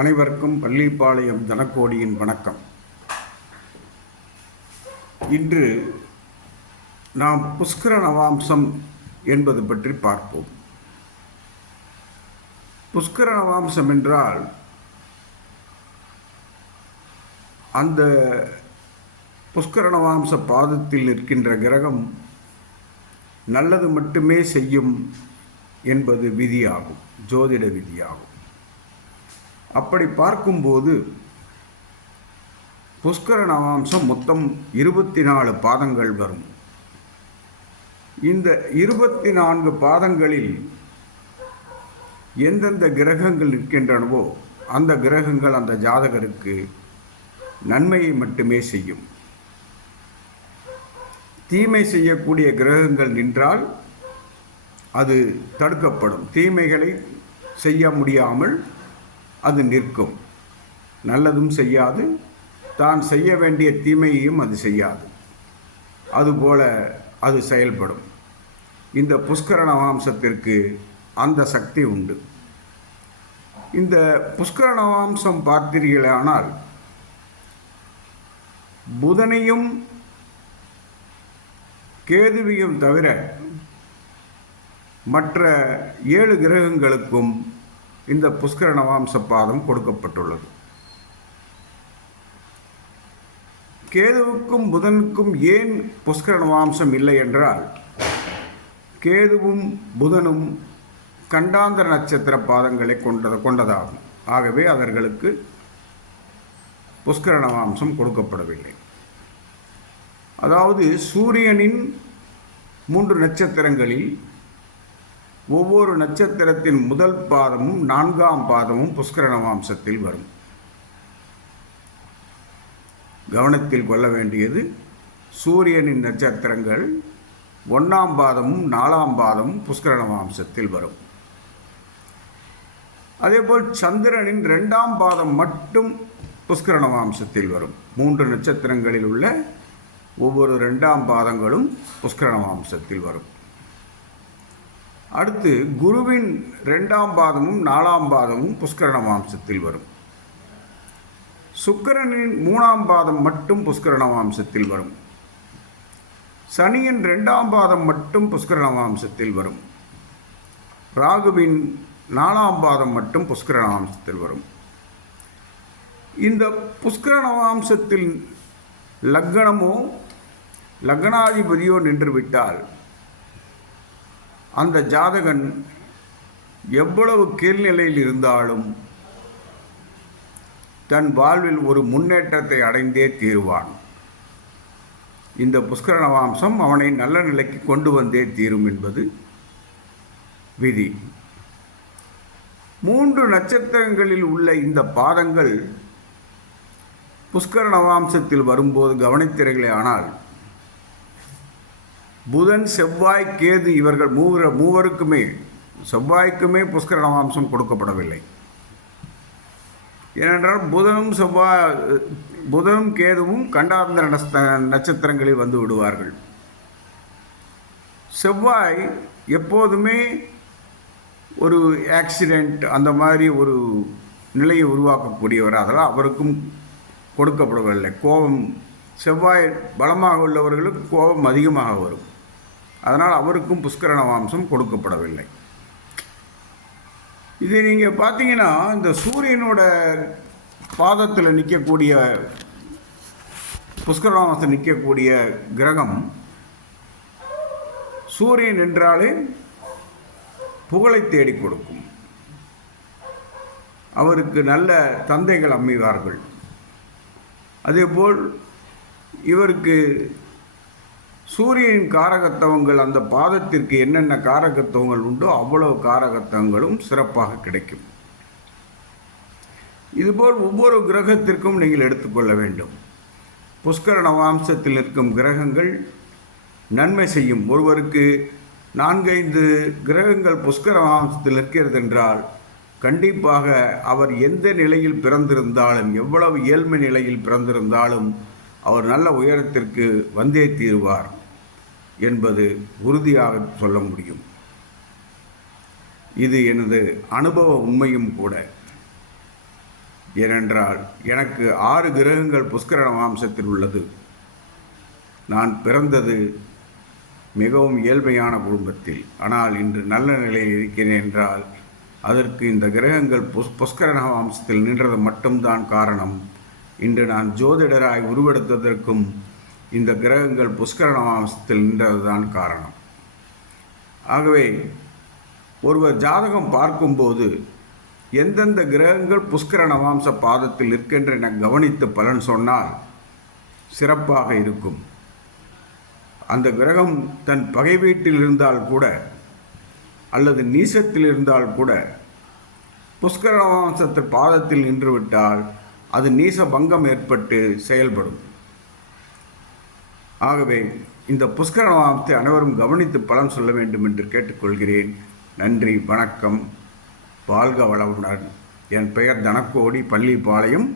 அனைவருக்கும் பள்ளிப்பாளையம் தனக்கோடியின் வணக்கம். இன்று நாம் புஷ்கர நவாம்சம் என்பது பற்றி பார்ப்போம். புஷ்கர நவாம்சம் என்றால் அந்த புஷ்கர நவாம்ச பாதத்தில் இருக்கின்ற கிரகம் நல்லது மட்டுமே செய்யும் என்பது விதியாகும் ஜோதிட விதியாகும். அப்படி பார்க்கும்போது புஷ்கர நவாம்சம் மொத்தம் இருபத்தி நாலு பாதங்கள் வரும். இந்த இருபத்தி நான்கு பாதங்களில் எந்தெந்த கிரகங்கள் இருக்கின்றனவோ அந்த கிரகங்கள் அந்த ஜாதகருக்கு நன்மையை மட்டுமே செய்யும். தீமை செய்யக்கூடிய கிரகங்கள் நின்றால் அது தடுக்கப்படும். தீமைகளை செய்ய முடியாமல் அது நிற்கும். நல்லதும் செய்யாது தான் செய்ய வேண்டிய தீமையையும் அது செய்யாது. அதுபோல அது செயல்படும். இந்த புஷ்கர நவாம்சத்திற்கு அந்த சக்தி உண்டு. இந்த புஷ்கர நவாம்சம் பார்த்தீர்களானால் புதனையும் கேதுவையும் தவிர மற்ற ஏழு கிரகங்களுக்கும் இந்த புஷ்கர நவாம்ச பாதம் கொடுக்கப்பட்டுள்ளது. கேதுவுக்கும் புதனுக்கும் ஏன் புஷ்கர நவாம்சம் இல்லை என்றால் கேதுவும் புதனும் கண்டாந்தர நட்சத்திர பாதங்களை கொண்டது கொண்டதாகும். ஆகவே அவர்களுக்கு புஷ்கர நவாம்சம் கொடுக்கப்படவில்லை. அதாவது சூரியனின் மூன்று நட்சத்திரங்களில் ஒவ்வொரு நட்சத்திரத்தின் முதல் பாதமும் நான்காம் பாதமும் புஷ்கரண நவாம்சத்தில் வரும். கவனத்தில் கொள்ள வேண்டியது சூரியனின் நட்சத்திரங்கள் ஒன்றாம் பாதமும் நாலாம் பாதமும் புஷ்கரண நவாம்சத்தில் வரும். அதேபோல் சந்திரனின் ரெண்டாம் பாதம் மட்டும் புஷ்கரண நவாம்சத்தில் வரும். மூன்று நட்சத்திரங்களில் உள்ள ஒவ்வொரு ரெண்டாம் பாதங்களும் புஷ்கரண நவாம்சத்தில் வரும். அடுத்து குருவின் ரெண்டாம் பாதமும் நாலாம் பாதமும் புஷ்கரண மாம்சத்தில் வரும். சுக்கிரனின் மூணாம் பாதம் மட்டும் புஷ்கரண மாம்சத்தில் வரும். சனியின் ரெண்டாம் பாதம் மட்டும் புஷ்கரண மாம்சத்தில் வரும். ராகுவின் நாலாம் பாதம் மட்டும் புஷ்கரண மாம்சத்தில் வரும். இந்த புஷ்கரண மாம்சத்தில் லக்னமோ லக்னாதிபதியோ நின்று விட்டால் அந்த ஜாதகன் எவ்வளவு கீழ்நிலையில் இருந்தாலும் தன் வாழ்வில் ஒரு முன்னேற்றத்தை அடைந்தே தீருவான். இந்த புஷ்கர நவாம்சம் அவனை நல்ல நிலைக்கு கொண்டு வந்தே தீரும் என்பது விதி. மூன்று நட்சத்திரங்களில் உள்ள இந்த பாதங்கள் புஷ்கர நவாம்சத்தில் வரும்போது கவனித்தீர்களே ஆனால் புதன் செவ்வாய் கேது இவர்கள் மூவர மூவருக்குமே செவ்வாய்க்குமே புஷ்கர நவாம்சம் கொடுக்கப்படவில்லை. ஏனென்றால் புதனும் செவ்வாய் புதனும் கேதுவும் கண்டாந்திர நட்சத்திரங்களில் வந்து விடுவார்கள். செவ்வாய் எப்போதுமே ஒரு ஆக்சிடெண்ட் அந்த மாதிரி ஒரு நிலையை உருவாக்கக்கூடியவர் அதனால் அவருக்கும் கொடுக்கப்படவில்லை. கோபம் செவ்வாய் பலமாக உள்ளவர்களுக்கு கோபம் அதிகமாக வரும். அதனால் அவருக்கும் புஷ்கரண வம்சம் கொடுக்கப்படவில்லை. இது நீங்கள் பார்த்தீங்கன்னா இந்த சூரியனோட பாதத்தில் நிற்கக்கூடிய புஷ்கரணவாசம் நிற்கக்கூடிய கிரகம் சூரியன் என்றாலே புகழை தேடி கொடுக்கும். அவருக்கு நல்ல தந்தைகள் அமைவார்கள் அதேபோல் இவருக்கு சூரியனின் காரகத்துவங்கள் அந்த பாதத்திற்கு என்னென்ன காரகத்துவங்கள் உண்டோ அவ்வளவு காரகத்துவங்களும் சிறப்பாக கிடைக்கும். இதுபோல் ஒவ்வொரு கிரகத்திற்கும் நீங்கள் எடுத்துக்கொள்ள வேண்டும். புஷ்கர நவாம்சத்தில் இருக்கும் கிரகங்கள் நன்மை செய்யும். ஒருவருக்கு நான்கைந்து கிரகங்கள் புஷ்கர நவாம்சத்தில் இருக்கிறது என்றால் கண்டிப்பாக அவர் எந்த நிலையில் பிறந்திருந்தாலும் எவ்வளவு ஏழ்மை நிலையில் பிறந்திருந்தாலும் அவர் நல்ல உயரத்திற்கு வந்தே தீருவார். என்பது உறுதியாக சொல்ல முடியும். இது எனது அனுபவ உண்மையும் கூட. ஏனென்றால் எனக்கு ஆறு கிரகங்கள் புஷ்கர வம்சத்தில் உள்ளது. நான் பிறந்தது மிகவும் இயல்மையான குடும்பத்தில். ஆனால் இன்று நல்ல நிலையில் இருக்கிறேன் என்றால் அதற்கு இந்த கிரகங்கள் புஷ் புஷ்கரண வம்சத்தில் நின்றது மட்டும்தான் காரணம். இன்று நான் ஜோதிடராய் உருவெடுத்ததற்கும் இந்த கிரகங்கள் புஷ்கர நவாம்சத்தில் நின்றதுதான் காரணம். ஆகவே ஒருவர் ஜாதகம் பார்க்கும்போது எந்தெந்த கிரகங்கள் புஷ்கர நவாம்ச பாதத்தில் இருக்கின்ற என கவனித்து பலன் சொன்னால் சிறப்பாக இருக்கும். அந்த கிரகம் தன் பகை வீட்டில் இருந்தால் கூட அல்லது நீசத்தில் இருந்தால் கூட புஷ்கர நவாம்சத்து பாதத்தில் நின்றுவிட்டால் அது நீச பங்கம் ஏற்பட்டு செயல்படும். ஆகவே இந்த புஷ்கர நவாம்சத்தை அனைவரும் கவனித்து பலன் சொல்ல வேண்டும் என்று கேட்டுக்கொள்கிறேன். நன்றி வணக்கம். வாழ்க வளமுடன். என் பெயர் தனக்கோடி பள்ளிப்பாளையம்.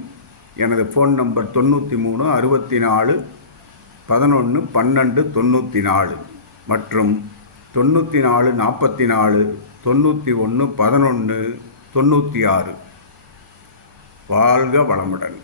எனது ஃபோன் நம்பர் தொண்ணூற்றி மூணு அறுபத்தி நாலு பதினொன்று பன்னெண்டு தொண்ணூற்றி நாலு மற்றும் தொண்ணூற்றி நாலு நாற்பத்தி நாலு தொண்ணூற்றி ஒன்று பதினொன்று தொண்ணூற்றி ஆறு வாழ்க வளமுடன்.